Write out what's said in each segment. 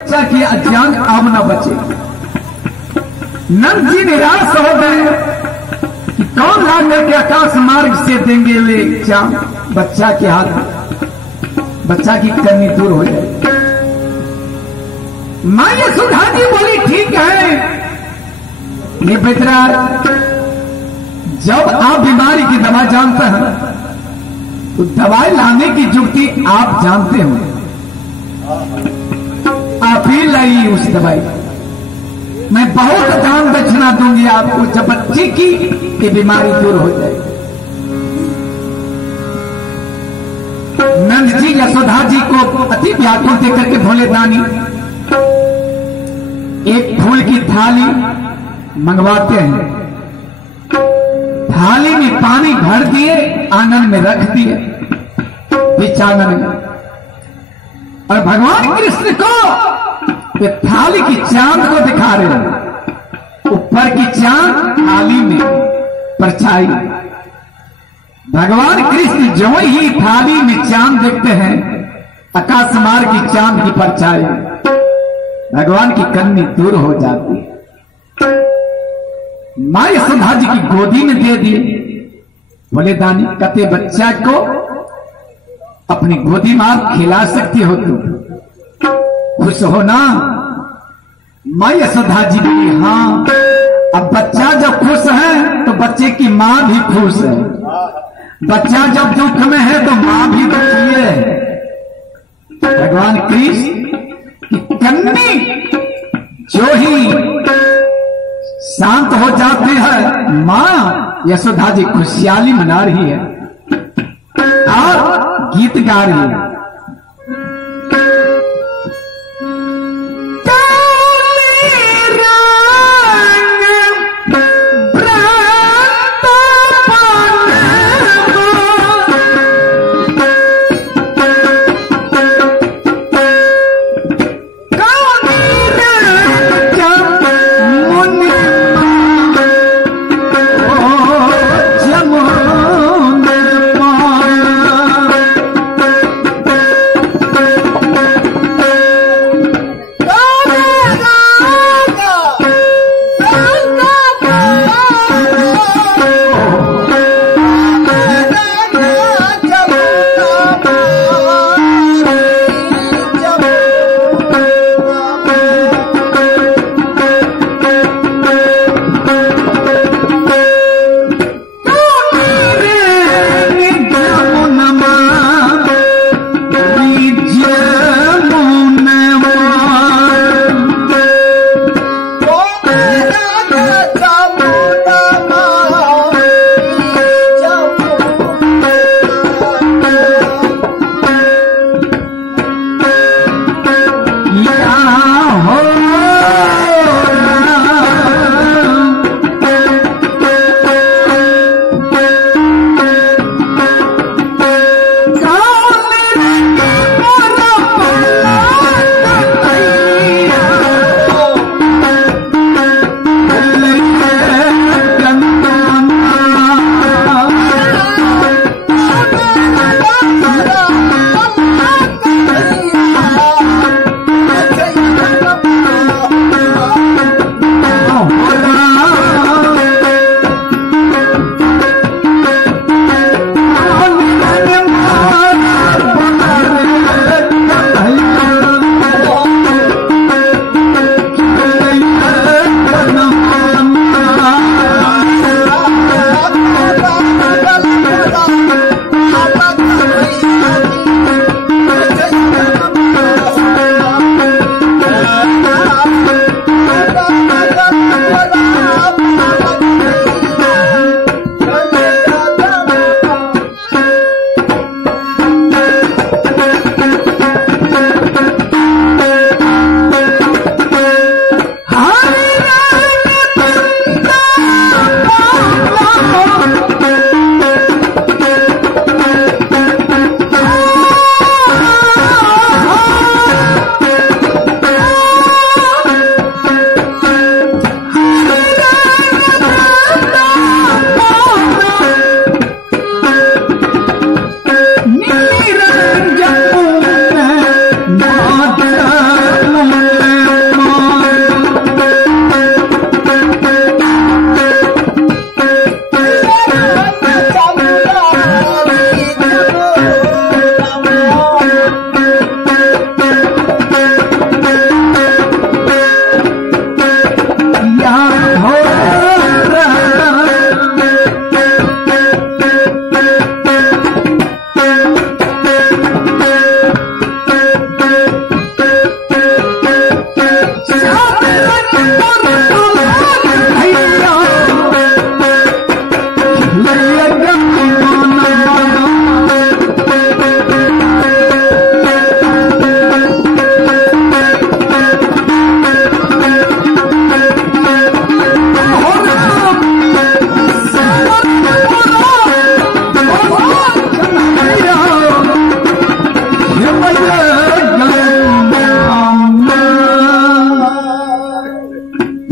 बच्चा की अज्ञान अब न बचे। नंद जी निराश हो गए कि कौन ला लेके आकाश मार्ग से देंगे वे चांद। बच्चा के हाथ, बच्चा की कमी दूर हो जाए। मां यशोदा जी बोली ठीक है ये बेटरा, जब आप बीमारी की दवा जानते हैं तो दवाई लाने की जुगती आप जानते हो, आप ही लाई उस दवाई। मैं बहुत दान दक्षिणा दूंगी आपको जब बच्चे की ये बीमारी दूर हो जाए। नंद जी यशोदा जी को अति व्याकुल देकर के भोले दानी एक फूल की थाली मंगवाते हैं। थाली में पानी भर दिए, आंगन में रख दिए, बीच आंगन में, और भगवान कृष्ण को ये थाली की चांद को दिखा रहे हैं। ऊपर की चांद थाली में परछाई। भगवान कृष्ण जो ही थाली में चांद देखते हैं, आकाश मार्ग की चांद की परछाई, भगवान की कन्नी दूर हो जाती है। मां यशोदा जी की गोदी में दे दिए। बोले दानी कते बच्चा को अपनी गोदी में आप खिला सकती हो, तुम खुश हो ना? मां यशोदा जी बोली हाँ। अब बच्चा जब खुश है तो बच्चे की मां भी खुश है। बच्चा जब दुख में है तो मां भी दुखी है। भगवान कृष्ण की कन्नी जो ही शांत हो जाती है, मां यशोदा जी खुशहाली मना रही है और गीत गा रही है।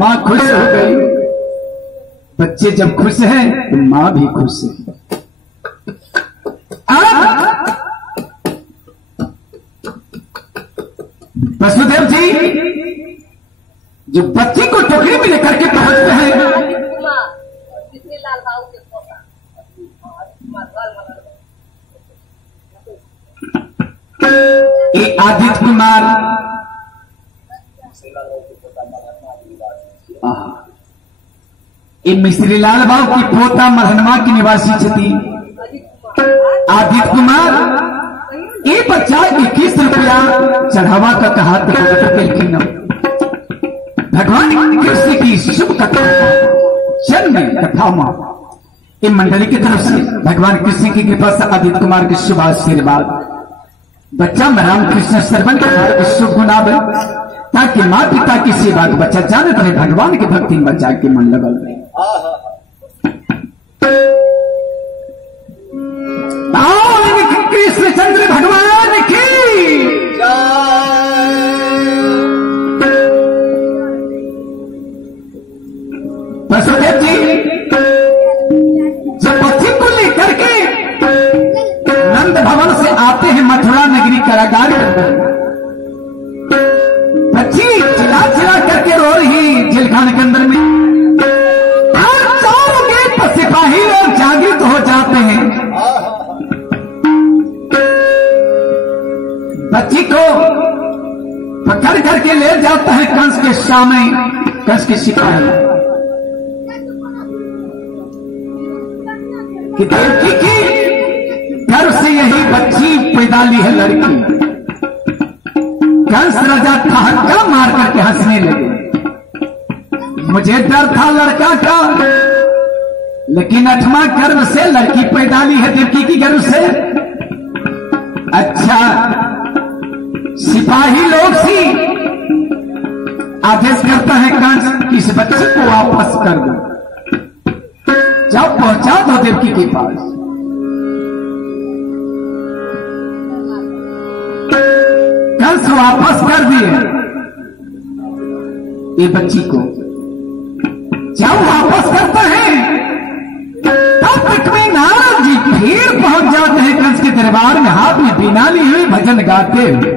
माँ खुश हो गई। बच्चे जब खुश है तो माँ भी खुश है। वसुदेव जी जो बच्चे को टोकरी में लेकर के पहुंचते हैं, ये आदित्य कुमार ये मिश्री लाल बाबू की पोता मरहनमा की निवासी थी आदित्य कुमार। ये बच्चा 21 रुपया चढ़ावा का कहा भगवान कृष्ण की शुभ कथा जन्म कथा इन मंडली की तरफ से भगवान कृष्ण की कृपा से आदित्य कुमार के शुभ आशीर्वाद बच्चा राम कृष्ण श्रवण के शुभ गुना बने, ताकि माँ पिता की सेवा को बच्चा जाने रहे, भगवान की भक्ति में बच्चा के मन लगल रहे। कृष्णचंद्र भगवान की वसुदेव जी जब बच्चे को लेकर के नंद भवन से आते हैं मथुरा नगरी कारागार के अंदर, बच्ची चिल्ला चिल्ला करके रो रही जेलखाने के अंदर में। चारों गेट पर सिपाही लोग जागृत हो जाते हैं। बच्ची को पकड़ करके ले जाता है कंस के सामने, कंस के सिपाही कि देवकी की घर से यही बच्ची पैदा ली है लड़की। कंस राजा ठहाका मार करके हंसने लगे। मुझे डर था लड़का का, लेकिन 8वां गर्भ से लड़की पैदा ली है देवकी की गर्भ से। अच्छा सिपाही लोग सी आदेश करता है कंस इस बच्चे को वापस कर दो, जब पहुंचा दो देवकी के पास। कंस वापस कर दिए ये बच्ची को। जब वापस करता है तब तक में नारद जी फिर पहुंच जाते हैं कंस के दरबार में, हाथ में बीना ली हुई भजन गाते हुए।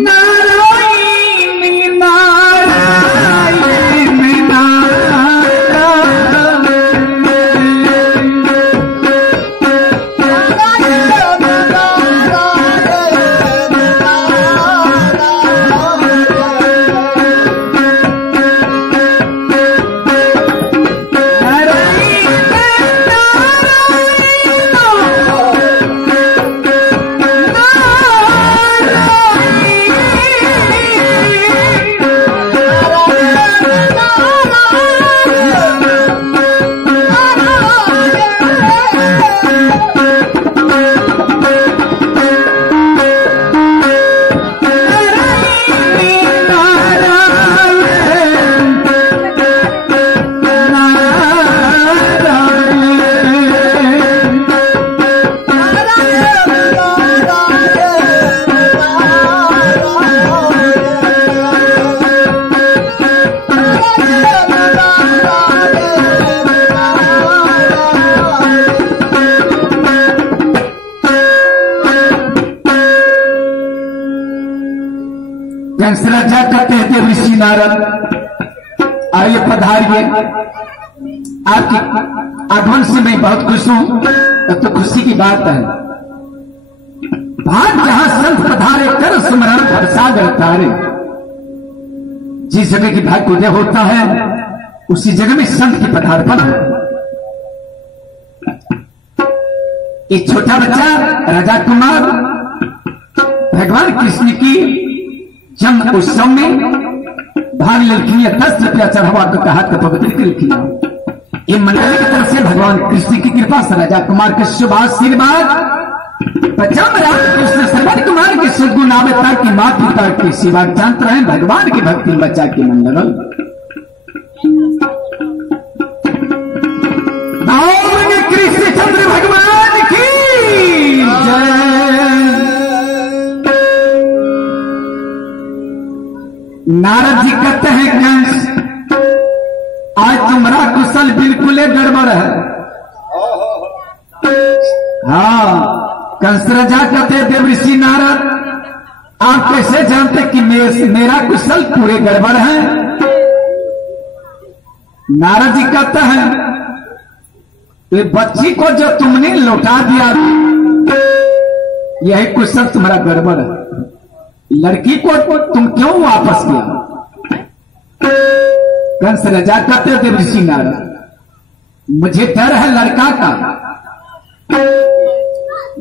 नारायण नारायण राजा कहते हैं ऋषि नारद आइए पधारिए, आपकी आगमन से मैं बहुत खुश हूं। तो खुशी की बात है, भाग जहां संत पधारे कर सुमरण भरसागर तारे। जिस जगह की भाग्य उदय होता है उसी जगह में संत की पधारपन है। एक छोटा बच्चा राजा कुमार भगवान कृष्ण की जन्म उत्सव में भाग लेखी 10 रुपया चढ़ावा को कहा तो पवित्र लिखी। ये मंडली की तरफ से भगवान कृष्ण की कृपा से राजा कुमार के शुभ आशीर्वाद बच्चा कृष्ण श्रवण कुमार के सदगुण आवेता की माँ पिता की सेवा जानते रहे, भगवान की भक्ति बच्चा के मंडल। कृष्णचंद्र भगवान की जय। नारद जी कहते हैं कंस, आज तुम्हारा कुशल बिल्कुल गड़बड़ है। हाँ, कंस राजा कहते देवऋषि नारद, आप कैसे जानते कि मेरा कुशल पूरे गड़बड़ है? नारद जी कहते हैं, ये बच्ची को जो तुमने लौटा दिया यही कुशल तुम्हारा गड़बड़ है। लड़की को तुम क्यों वापस किया? कंस राजा कहते देवऋषि नारद, मुझे डर है लड़का का,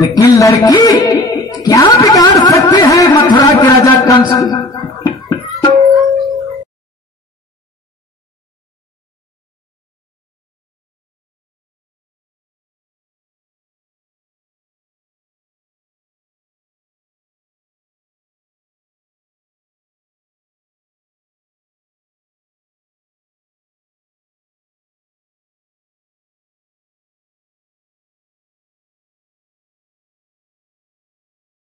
लेकिन लड़की क्या बिगाड़ सकते हैं मथुरा के राजा कंस?